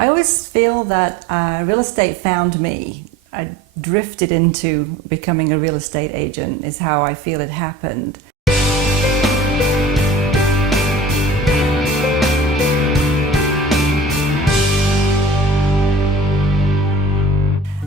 I always feel that real estate found me. I drifted into becoming a real estate agent is how I feel it happened.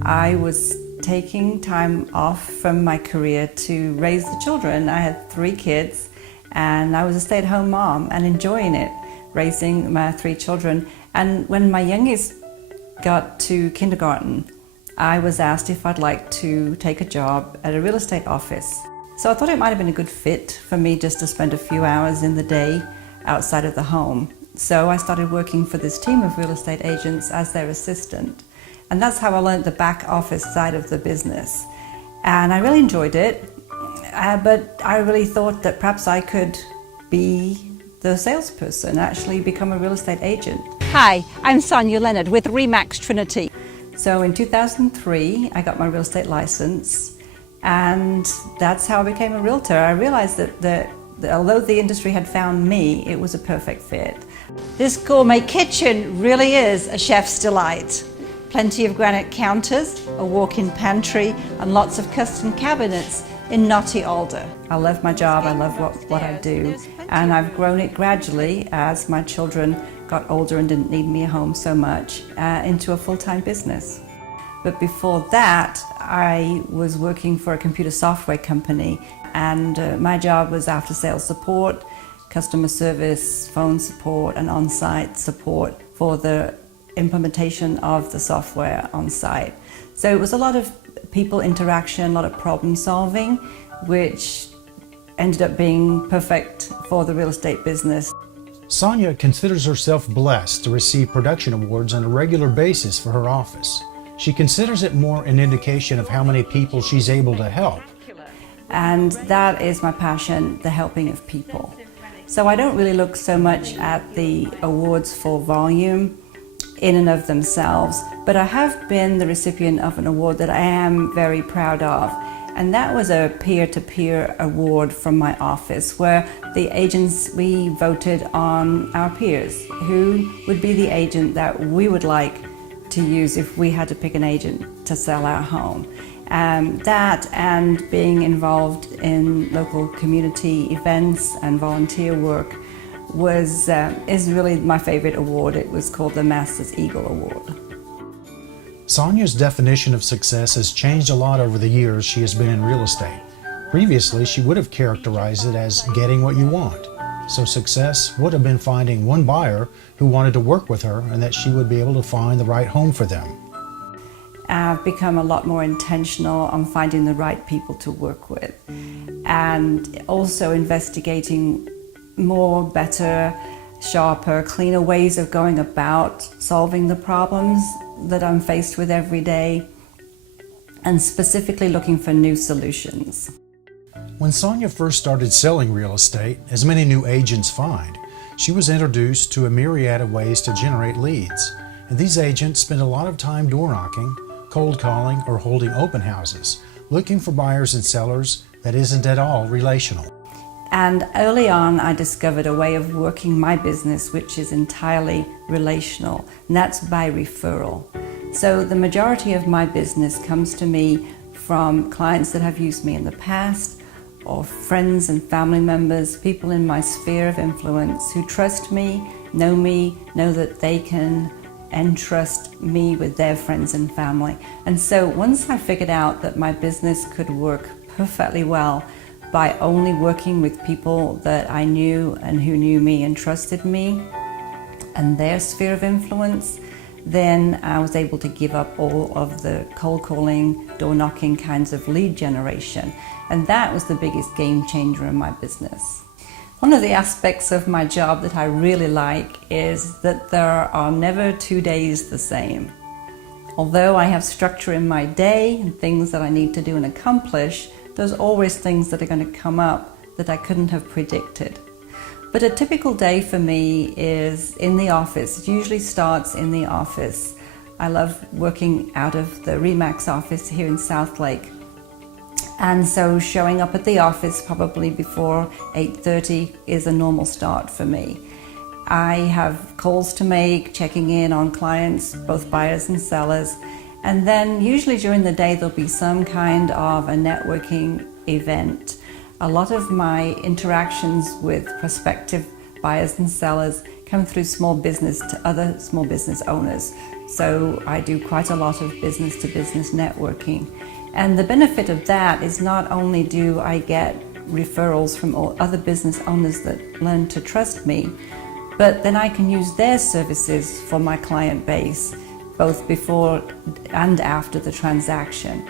I was taking time off from my career to raise the children. I had 3 kids and I was a stay-at-home mom and enjoying it, raising my 3 children. And when my youngest got to kindergarten, I was asked if I'd like to take a job at a real estate office. So I thought it might have been a good fit for me just to spend a few hours in the day outside of the home. So I started working for this team of real estate agents as their assistant. And that's how I learned the back office side of the business. And I really enjoyed it, but I really thought that perhaps I could be the salesperson, actually become a real estate agent. Hi, I'm Sonia Leonard with RE/MAX Trinity. So in 2003, I got my real estate license, and that's how I became a realtor. I realized that although the industry had found me, it was a perfect fit. This gourmet kitchen really is a chef's delight. Plenty of granite counters, a walk-in pantry, and lots of custom cabinets in knotty alder. I love my job, I love what I do, and I've grown it gradually as my children got older and didn't need me at home so much into a full-time business. But before that, I was working for a computer software company, and my job was after-sales support, customer service, phone support, and on-site support for the implementation of the software on site. So it was a lot of people interaction, a lot of problem solving, which ended up being perfect for the real estate business. Sonia considers herself blessed to receive production awards on a regular basis for her office. She considers it more an indication of how many people she's able to help. And that is my passion, the helping of people. So I don't really look so much at the awards for volume in and of themselves, but I have been the recipient of an award that I am very proud of, and that was a peer-to-peer award from my office where the agents, we voted on our peers who would be the agent that we would like to use if we had to pick an agent to sell our home. That and being involved in local community events and volunteer work is really my favorite award. It was called the Masters Eagle Award. Sonia's definition of success has changed a lot over the years she has been in real estate. Previously, she would have characterized it as getting what you want. So success would have been finding one buyer who wanted to work with her and that she would be able to find the right home for them. I've become a lot more intentional on finding the right people to work with and also investigating more, better, sharper, cleaner ways of going about solving the problems that I'm faced with every day, and specifically looking for new solutions. When Sonia first started selling real estate, as many new agents find, she was introduced to a myriad of ways to generate leads. And these agents spend a lot of time door knocking, cold calling, or holding open houses, looking for buyers and sellers that isn't at all relational. And early on, I discovered a way of working my business which is entirely relational, and that's by referral. So the majority of my business comes to me from clients that have used me in the past, or friends and family members, people in my sphere of influence who trust me, know that they can entrust me with their friends and family. And so once I figured out that my business could work perfectly well by only working with people that I knew and who knew me and trusted me and their sphere of influence, then I was able to give up all of the cold calling, door knocking kinds of lead generation. And that was the biggest game changer in my business. One of the aspects of my job that I really like is that there are never 2 days the same. Although I have structure in my day and things that I need to do and accomplish, there's always things that are going to come up that I couldn't have predicted. But a typical day for me is in the office. It usually starts in the office. I love working out of the RE/MAX office here in South Lake. And so showing up at the office probably before 8:30 is a normal start for me. I have calls to make, checking in on clients, both buyers and sellers. And then usually during the day there'll be some kind of a networking event. A lot of my interactions with prospective buyers and sellers come through small business to other small business owners. So I do quite a lot of business to business networking. And the benefit of that is not only do I get referrals from all other business owners that learn to trust me, but then I can use their services for my client base, both before and after the transaction.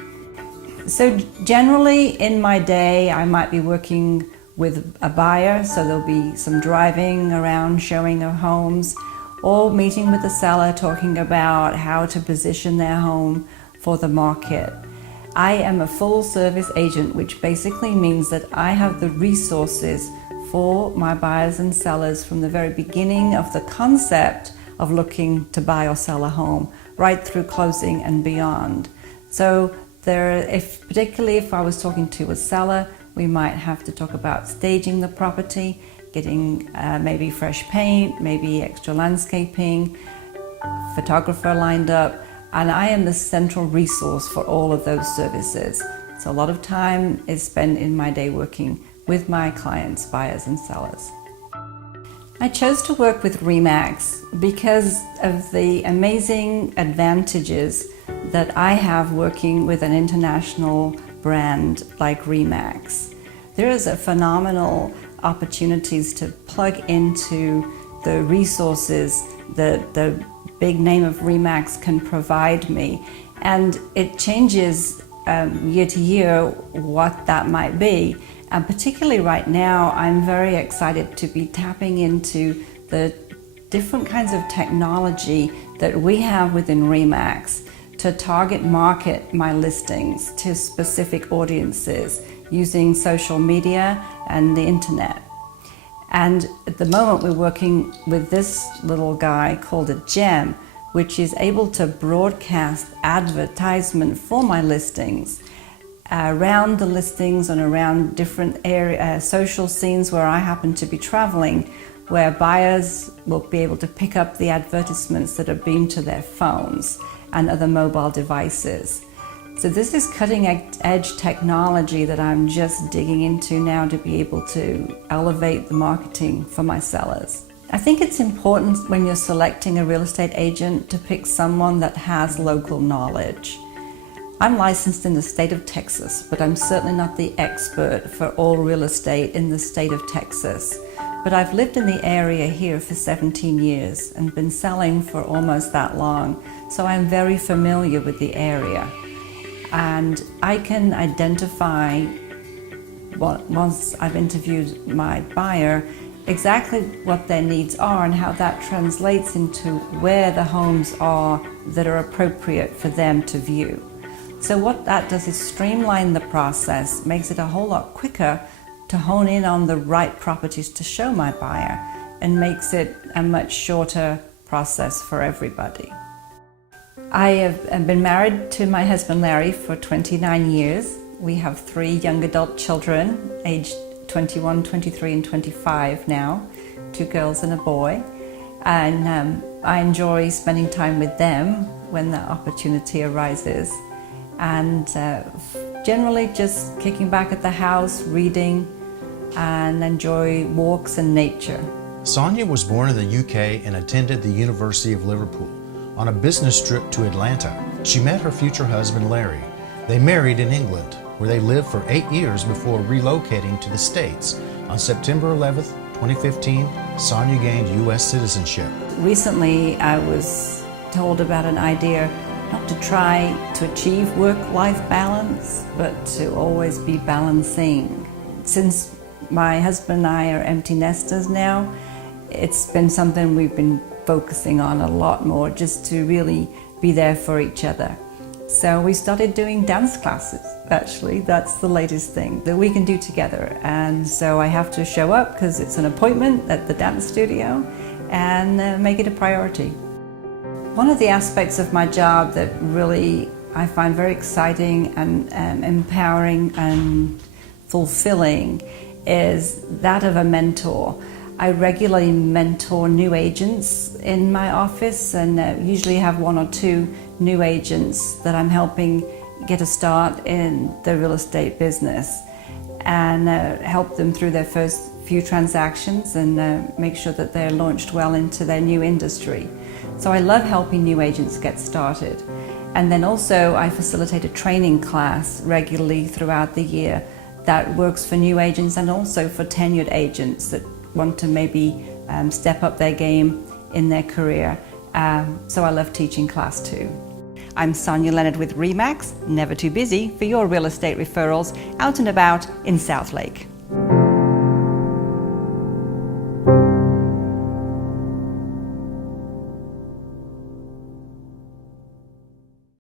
So generally in my day, I might be working with a buyer, so there'll be some driving around, showing of homes, or meeting with the seller, talking about how to position their home for the market. I am a full service agent, which basically means that I have the resources for my buyers and sellers from the very beginning of the concept of looking to buy or sell a home, right through closing and beyond. So particularly if I was talking to a seller, we might have to talk about staging the property, getting maybe fresh paint, maybe extra landscaping, photographer lined up, and I am the central resource for all of those services. So a lot of time is spent in my day working with my clients, buyers and sellers. I chose to work with RE/MAX because of the amazing advantages that I have working with an international brand like RE/MAX. There is a phenomenal opportunities to plug into the resources that the big name of RE/MAX can provide me, and it changes year to year what that might be. And particularly right now, I'm very excited to be tapping into the different kinds of technology that we have within RE/MAX to target market my listings to specific audiences using social media and the internet. And at the moment we're working with this little guy called a gem, which is able to broadcast advertisement for my listings around the listings and around different social scenes where I happen to be traveling, where buyers will be able to pick up the advertisements that are beamed to their phones and other mobile devices. So this is cutting edge technology that I'm just digging into now to be able to elevate the marketing for my sellers. I think it's important when you're selecting a real estate agent to pick someone that has local knowledge. I'm licensed in the state of Texas, but I'm certainly not the expert for all real estate in the state of Texas. But I've lived in the area here for 17 years and been selling for almost that long, so I'm very familiar with the area. And I can identify, once I've interviewed my buyer, exactly what their needs are and how that translates into where the homes are that are appropriate for them to view. So what that does is streamline the process, makes it a whole lot quicker to hone in on the right properties to show my buyer, and makes it a much shorter process for everybody. I have been married to my husband Larry for 29 years. We have 3 young adult children, aged 21, 23 and 25 now, 2 girls and a boy. And I enjoy spending time with them when the opportunity arises. And generally just kicking back at the house, reading, and enjoy walks and nature. Sonia was born in the UK and attended the University of Liverpool. On a business trip to Atlanta, she met her future husband Larry. They married in England, where they lived for 8 years before relocating to the States. On September 11th, 2015, Sonia gained U.S. citizenship. Recently, I was told about an idea not to try to achieve work-life balance, but to always be balancing. Since my husband and I are empty nesters now, it's been something we've been focusing on a lot more, just to really be there for each other. So we started doing dance classes, actually. That's the latest thing that we can do together. And so I have to show up because it's an appointment at the dance studio and make it a priority. One of the aspects of my job that really I find very exciting and empowering and fulfilling is that of a mentor. I regularly mentor new agents in my office, and usually have 1 or 2 new agents that I'm helping get a start in the real estate business, and help them through their first few transactions and make sure that they're launched well into their new industry. So I love helping new agents get started. And then also I facilitate a training class regularly throughout the year that works for new agents and also for tenured agents that want to maybe step up their game in their career. So I love teaching class too. I'm Sonia Leonard with RE/MAX, never too busy for your real estate referrals out and about in Southlake.